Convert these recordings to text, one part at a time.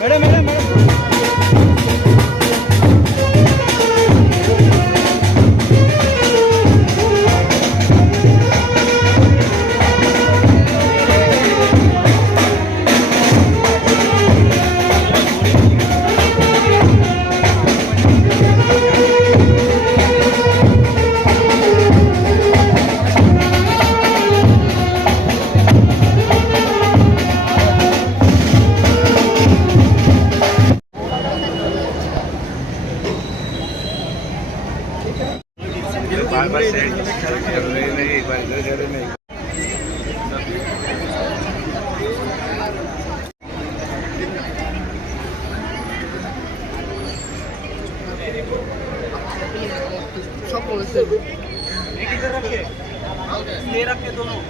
Madam madam madam बार बार साइड कर रहे नहीं, एक बार इधर कर रहे नहीं। एक इधर रखे, ये रखे दोनों।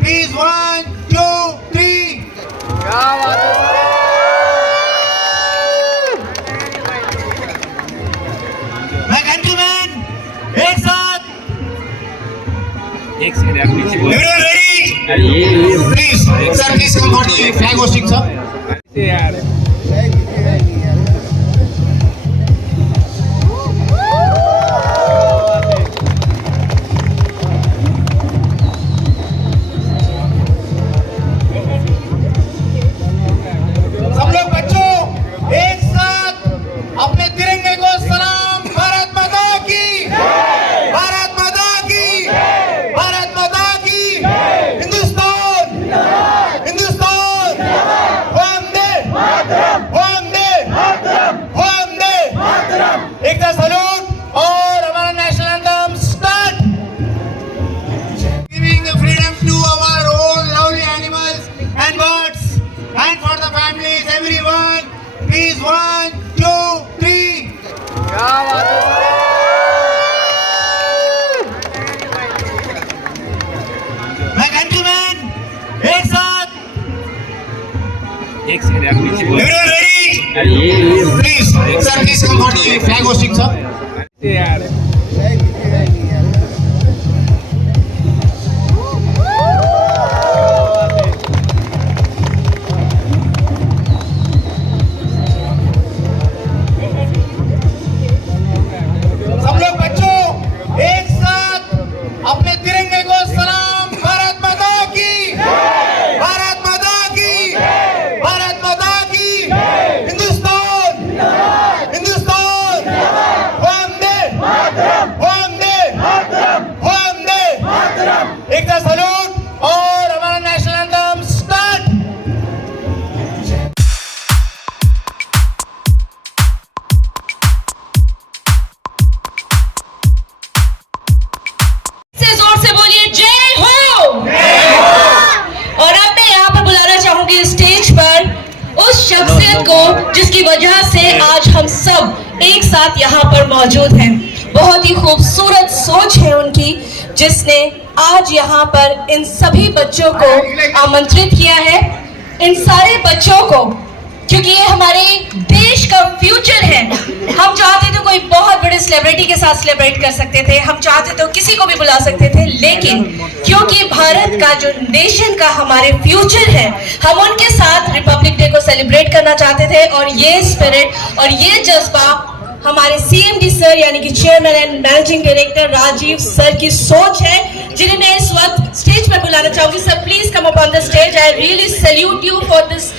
Please, 1, 2, 3. My countrymen, एक साथ. एक सेकंड यार नीचे बोलो। Everyone ready? Please, sir, please come for the flag hosting, sir. यार सब लोग बच्चों एक साथ अपने तिरंगे को सलाम। भारत माता की, भारत माता की, भारत माता की। हिंदुस्तान, हिंदुस्तान, वंदे वंदे वंदे। एक का सैल्यूट और हमारा national anthem start. Giving the freedom to our own lovely animals and birds. And for the families, everyone, please 1, 2, 3. My countrymen, एक साथ. एक सेकंड यार नीचे बोलो। Everyone ready? Please, sir, please come for the flag hosting, sir. यार सब लोग बच्चों एक साथ अपने तिरंगे को सलाम। भारत माता की, भारत माता की, भारत माता की। हिंदुस्तान, हिंदुस्तान, वंदे वंदे। जिसकी वजह से आज हम सब एक साथ यहाँ पर मौजूद हैं। बहुत ही खूबसूरत सोच है उनकी, जिसने आज यहाँ पर इन सभी बच्चों को आमंत्रित किया है। इन सारे बच्चों को, क्योंकि ये हमारे देश का फ्यूचर है। हम चाहते तो कोई बहुत बड़े सेलिब्रिटी के साथ सेलिब्रेट कर सकते थे, हम चाहते तो किसी को भी बुला सकते थे, लेकिन क्योंकि भारत का जो नेशन का हमारे फ्यूचर है, हम उनके साथ रिपब्लिक डे को सेलिब्रेट करना चाहते थे। और ये स्पिरिट और ये जज्बा हमारे CMD सर यानी कि chairman and managing director Rajiv sir की सोच है, जिन्हें मैं इस वक्त स्टेज पर बुलाना चाहूंगी। Sir please come up on the stage. I really salute you for this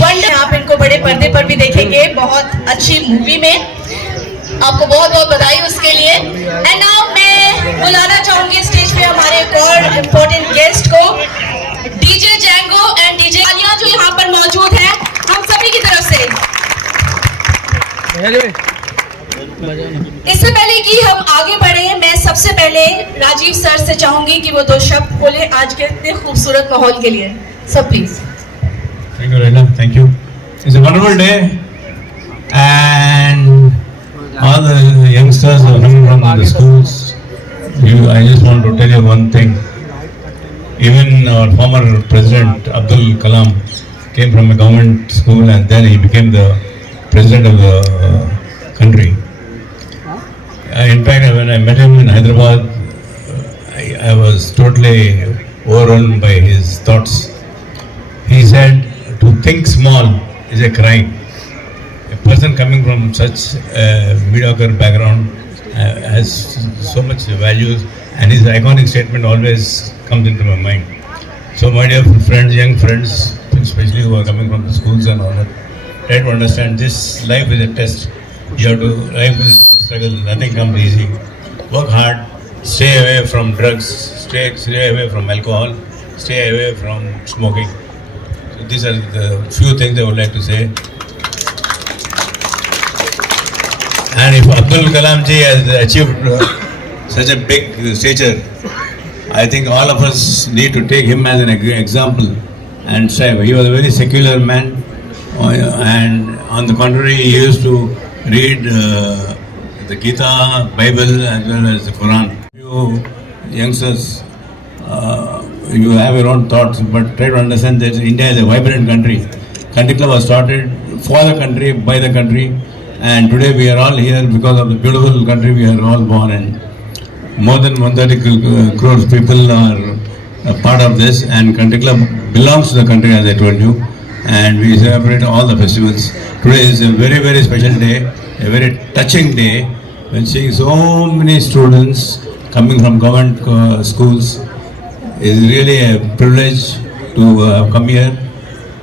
wonder. आप इनको बड़े पर्दे पर भी देखेंगे, बहुत अच्छी मूवी में। आपको बहुत बहुत बधाई उसके लिए। एंड नाउ मैं बुलाना चाहूंगी स्टेज पे हमारे एक और इम्पोर्टेंट गेस्ट को, DJ Django and DJ Alia, जो यहाँ पर मौजूद है हम सभी की तरफ से। इससे पहले कि हम आगे बढ़े, मैं सबसे पहले राजीव सर से चाहूंगी कि वो 2 शब्द बोले आज के इतने खूबसूरत माहौल के लिए। Sir please. Thank you, Raina. Thank you. It's a wonderful day, and all the youngsters are coming from the schools. I just want to tell you one thing. Even our former president Abdul Kalam came from a government school, and then he became the president of the country. In fact, when I met him in Hyderabad, I was totally overrun by his thoughts. He said, to think small is a crime. A person coming from such a mediocre background has so much values, and his iconic statement always comes into my mind. So my dear friends, young friends, especially who are coming from the schools and all that, try to understand this life is a test. You have to, life is a struggle, nothing comes easy. Work hard, stay away from drugs, stay away from alcohol, stay away from smoking. These are the few things I would like to say. And if Abdul Kalam ji has achieved such a big stature, I think all of us need to take him as an example and strive. He was a very secular man, and on the contrary, he used to read the Gita, Bible, as well as the Quran. You youngsters, you have your own thoughts, but try to understand that India is a vibrant country. Country Club was started for the country, by the country, and today we are all here because of the beautiful country we are all born in. More than 130 crores people are a part of this, and Country Club belongs to the country, as I told you, and we celebrate all the festivals. Today is a very, very special day, a very touching day, when seeing so many students coming from government schools. It's really a privilege to come here.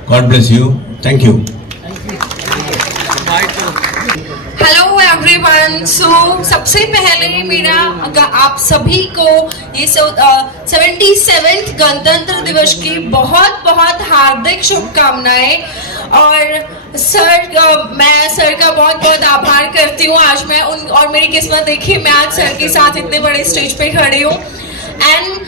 God bless you. Thank you. Hello everyone. So सबसे पहले मेरा आप सभी को ये 77th गणतंत्र दिवस की बहुत बहुत हार्दिक शुभकामनाएं। और सर, मैं सर का बहुत बहुत आभार करती हूँ। आज मैं और मेरी किस्मत देखिए, मैं आज सर के साथ इतने बड़े स्टेज पे खड़ी हूँ। एंड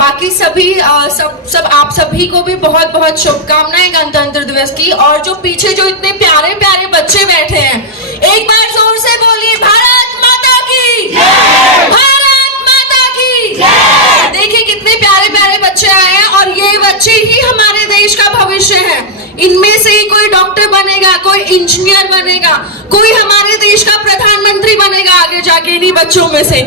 बाकी सभी सब आप सभी को भी बहुत बहुत शुभकामनाएं गणतंत्र दिवस की। और जो पीछे जो इतने प्यारे प्यारे बच्चे बैठे हैं, एक बार जोर से बोलिए भारत माता की जय! भारत माता की जय! देखिए कितने प्यारे प्यारे बच्चे आए हैं, और ये बच्चे ही हमारे देश का भविष्य है। इनमें से ही कोई डॉक्टर बनेगा, कोई इंजीनियर बनेगा, कोई हमारे देश का प्रधानमंत्री बनेगा आगे जाके इन्हीं बच्चों में से।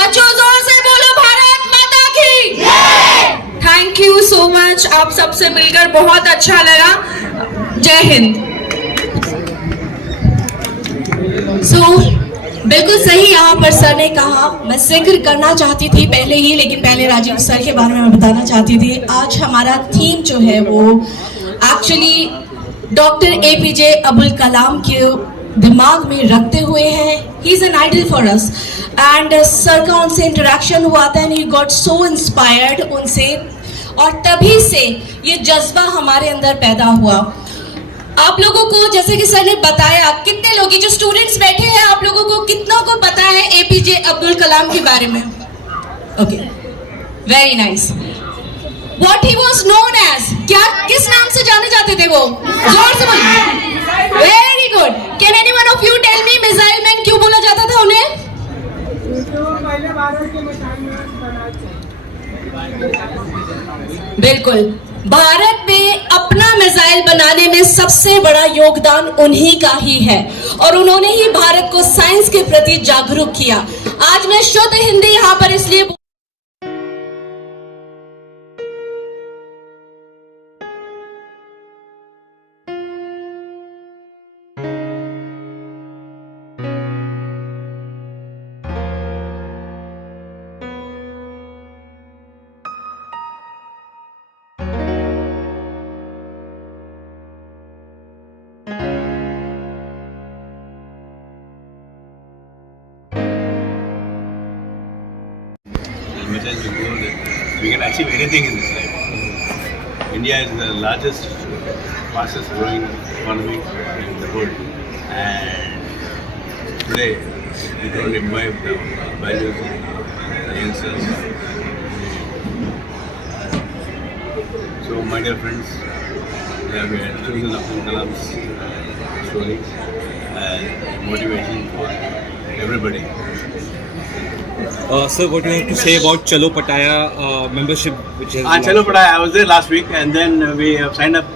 बच्चों जोर से बोलो भारत माता की जय! Thank you so much. आप सबसे मिलकर बहुत अच्छा लगा। जय हिंद। बिल्कुल सही यहाँ पर सर ने कहा। मैं जिक्र करना चाहती थी पहले ही, लेकिन पहले राजीव सर के बारे में मैं बताना चाहती थी। आज हमारा थीम जो है वो actually doctor APJ Abdul Kalam के दिमाग में रखते हुए है। He is an idol for us, and sir का उनसे इंटरेक्शन हुआ था and he got so inspired उनसे, और तभी से ये जज्बा हमारे अंदर पैदा हुआ। आप लोगों को जैसे कि सर ने बताया, कितने लोग जो स्टूडेंट्स बैठे हैं, आप लोगों को कितनों को पता है APJ अब्दुल कलाम के बारे में? Okay, very nice. What he was known as, क्या किस नाम से जाने जाते थे वो? जोर से बोलिए। Good. Can anyone of you tell me missile man क्यों बोला जाता था उन्हें? बिल्कुल, भारत में अपना मिसाइल बनाने में सबसे बड़ा योगदान उन्हीं का ही है और उन्होंने ही भारत को साइंस के प्रति जागरूक किया. आज मैं शुद्ध हिंदी यहाँ पर इसलिए As much as we go, that we can achieve anything in this life. India is the largest, fastest growing economy in the world, and today we don't imbibe the values of the youngsters. So, my dear friends, we have chosen Abdul Kalam's story as motivation for everybody. Sir, what do you have to say about Chalo Pataya membership, which has Chalo Pataya, I was there last week, and then we have signed up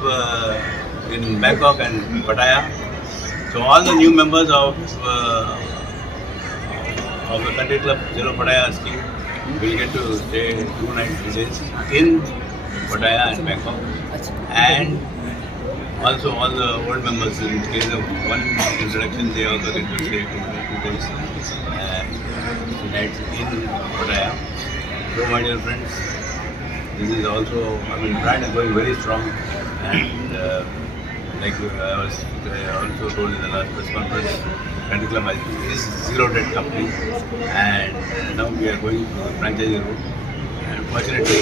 in Bangkok and Pattaya. So all the new members of the country club Chalo Pataya scheme will get to stay 2 nights in Pattaya and Bangkok, and also all the old members, in case of one introduction, they also get to stay 2 days. Nights in Pattaya. So my dear friends, this is also, brand is going very strong, and like I also told in the last press conference, Country Club is zero debt company, and now we are going to the franchising route, and fortunately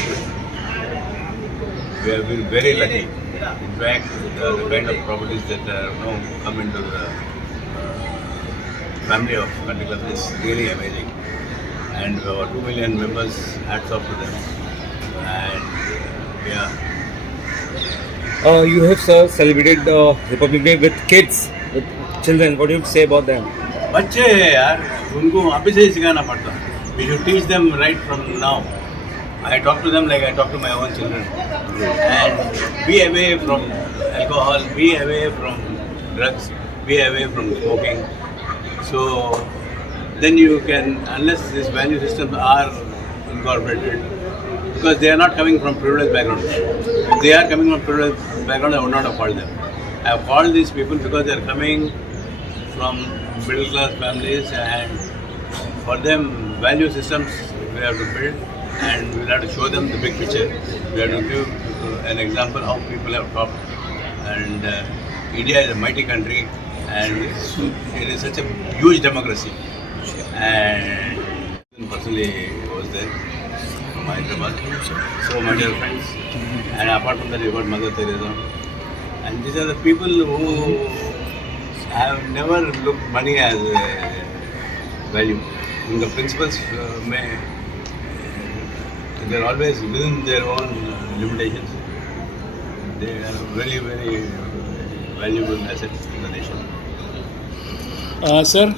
we have been very lucky. In fact, the kind of properties that now come into the family of Country Club is really amazing. And our 2 million members, hats off to them. And you have, sir, celebrated Republic Day with kids, with children. What do you say about them? बच्चे यार उनको अभी से ही सिखाना पड़ता. We should teach them right from now. I talk to them like I talk to my own children. And be away from alcohol, be away from drugs, be away from smoking. So then you can, unless these value systems are incorporated, because they are not coming from privileged backgrounds. If they are coming from privileged background, I would not have called them. I have called these people because they are coming from middle class families, and for them value systems we have to build, and we have to show them the big picture. We have to give an example how people have talked, and India is a mighty country, and it is such a huge democracy. And personally was there from Hyderabad. So my dear friends, and apart from that you got Mother Teresa, and these are the people who have never looked money as a value. In the principles they are always within their own limitations. They are very, very valuable asset in the nation. Sir,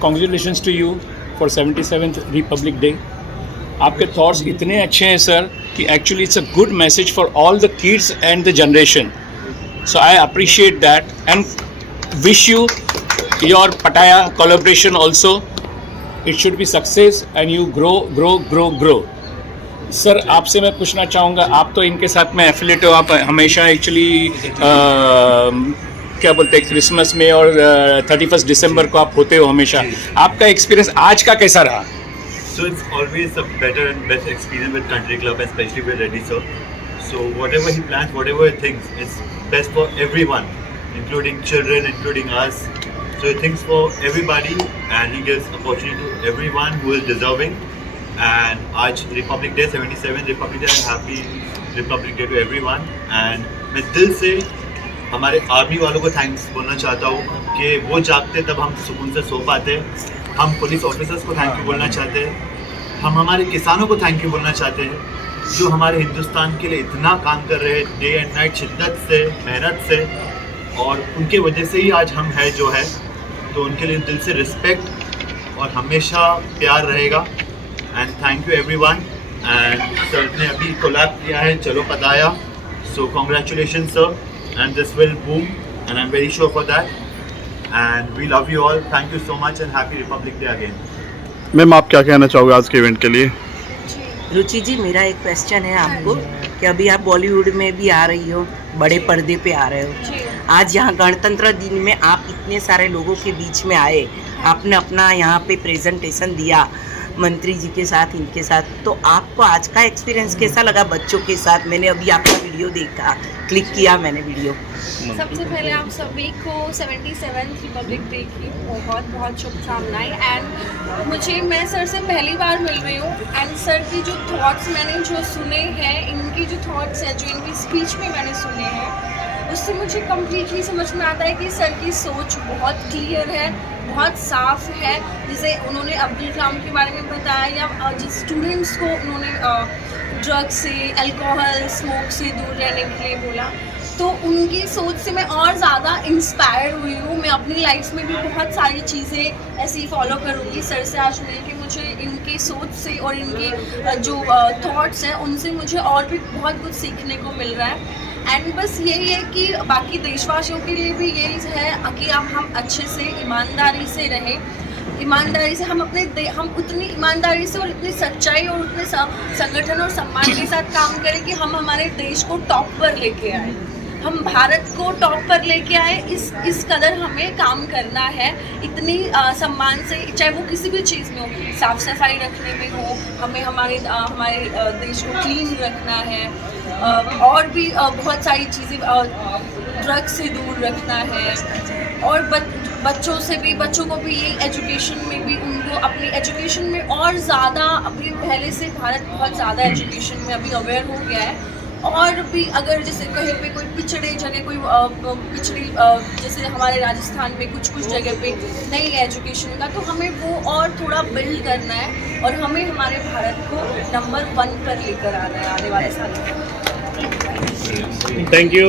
congratulations to you for 77th Republic Day. आपके thoughts इतने अच्छे हैं sir कि actually it's a good message for all the kids and the generation. So I appreciate that and wish you your Pattaya collaboration also. It should be success and you grow grow grow grow. Sir आपसे मैं पूछना चाहूँगा, आप तो इनके साथ में एफिलेट हो, आप हमेशा एक्चुअली क्या बोलते हैं क्रिसमस में और 31 दिसंबर को आप होते हो हमेशा. आपका एक्सपीरियंस आज का कैसा रहा? So it's always a better and best experience with Country Club, especially with Reddy sir. So whatever he plans, whatever he thinks, it's best for everyone, including children, including us. So he thinks for everybody, and he gives opportunity to everyone who is deserving. And आज Republic Day 77 Republic Day, happy Republic Day to everyone. And मैं दिल से हमारे आर्मी वालों को थैंक्स बोलना चाहता हूँ कि वो जागते तब हम सुकून से सो पाते. हम पुलिस ऑफिसर्स को थैंक यू बोलना चाहते हैं. हम हमारे किसानों को थैंक यू बोलना चाहते हैं जो हमारे हिंदुस्तान के लिए इतना काम कर रहे हैं, डे एंड नाइट, शिद्दत से, मेहनत से. और उनके वजह से ही आज हम हैं जो है, तो उनके लिए दिल से रिस्पेक्ट और हमेशा प्यार रहेगा। And thank you everyone. And sir ने अभी कोलैब किया है चलो Pattaya, so congratulation sir, and this will boom and I am very sure for that and we love you all. Thank you so much and happy Republic Day again. Ma'am आप क्या कहना चाहोगे आज के इवेंट के लिए? रुचि जी, मेरा एक क्वेश्चन है आपको कि अभी आप बॉलीवुड में भी आ रही हो, बड़े पर्दे पे आ रहे हो, आज यहाँ गणतंत्र दिन में आप इतने सारे लोगों के बीच में आए, आपने अपना यहाँ पे प्रेजेंटेशन दिया मंत्री जी के साथ, इनके साथ, तो आपको आज का एक्सपीरियंस कैसा लगा बच्चों के साथ? मैंने अभी आपका वीडियो देखा, क्लिक किया मैंने वीडियो। सबसे पहले आप सभी को 77th रिपब्लिक डे की बहुत बहुत शुभकामनाएं। एंड मैं सर से पहली बार मिल रही हूँ एंड सर की जो थॉट्स मैंने जो सुने हैं, इनकी जो थॉट्स हैं जो इनकी स्पीच में मैंने सुने हैं, उससे मुझे कम्प्लीटली समझ में आता है कि सर की सोच बहुत क्लियर है, बहुत साफ है। जैसे उन्होंने अब्दुल कलाम के बारे में बताया या जिस स्टूडेंट्स को उन्होंने ड्रग्स से, अल्कोहल, स्मोक से दूर रहने के लिए बोला, तो उनकी सोच से मैं और ज़्यादा इंस्पायर हुई हूँ। मैं अपनी लाइफ में भी बहुत सारी चीज़ें ऐसी फॉलो करूँगी। सर से आज मिल के मुझे इनकी सोच से और इनकी जो थॉट्स हैं उनसे मुझे और भी बहुत कुछ सीखने को मिल रहा है। एंड बस यही है कि बाकी देशवासियों के लिए भी यही है कि अब हम अच्छे से ईमानदारी से रहें, ईमानदारी से हम उतनी ईमानदारी से और इतनी सच्चाई और उतने संगठन और सम्मान के साथ काम करें कि हम हमारे देश को टॉप पर लेके आए, हम भारत को टॉप पर लेके आए। इस कदर हमें काम करना है, इतनी सम्मान से, चाहे वो किसी भी चीज़ में हो, साफ सफाई रखने में हो, हमें हमारे देश को क्लीन रखना है, और भी बहुत सारी चीज़ें, ड्रग्स से दूर रखना है, और बच्चों को भी ये एजुकेशन में भी उनको अपनी एजुकेशन में और ज़्यादा, अभी पहले से भारत बहुत ज़्यादा एजुकेशन में अभी अवेयर हो गया है। और भी अगर जैसे कहीं पे कोई पिछड़े जगह, कोई पिछड़ी, जैसे हमारे राजस्थान में कुछ जगह पे नहीं है एजुकेशन का, तो हमें वो और थोड़ा बिल्ड करना है और हमें हमारे भारत को नंबर 1 पर लेकर आना है आने वाले सालों में। Thank you.